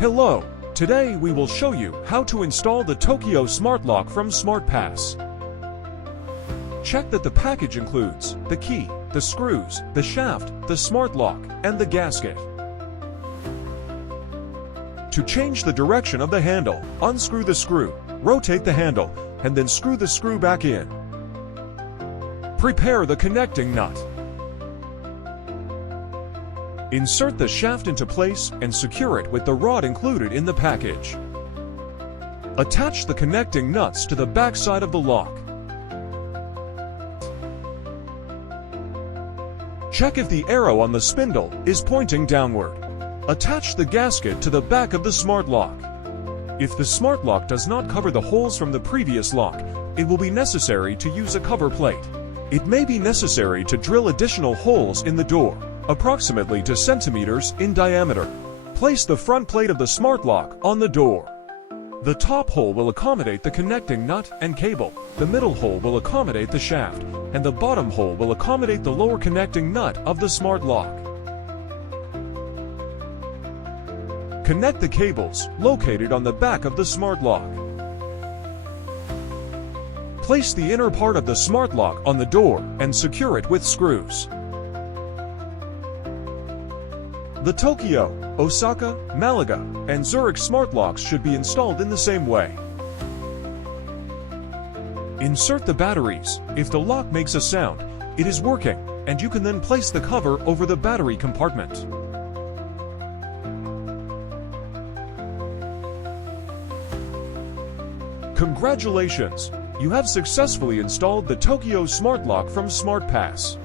Hello, today we will show you how to install the Tokyo Smart Lock from Smartpass. Check that the package includes the key, the screws, the shaft, the smart lock, and the gasket. To change the direction of the handle, unscrew the screw, rotate the handle, and then screw the screw back in. Prepare the connecting nut. Insert the shaft into place and secure it with the rod included in the package. Attach the connecting nuts to the back side of the lock. Check if the arrow on the spindle is pointing downward. Attach the gasket to the back of the smart lock. If the smart lock does not cover the holes from the previous lock, it will be necessary to use a cover plate. It may be necessary to drill additional holes in the door, approximately 2 centimeters in diameter. Place the front plate of the smart lock on the door. The top hole will accommodate the connecting nut and cable, the middle hole will accommodate the shaft, and the bottom hole will accommodate the lower connecting nut of the smart lock. Connect the cables located on the back of the smart lock. Place the inner part of the smart lock on the door and secure it with screws. The Tokyo, Osaka, Malaga, and Zurich Smart locks should be installed in the same way. Insert the batteries. If the lock makes a sound, it is working, and you can then place the cover over the battery compartment. Congratulations! You have successfully installed the Tokyo Smart Lock from Smartpass.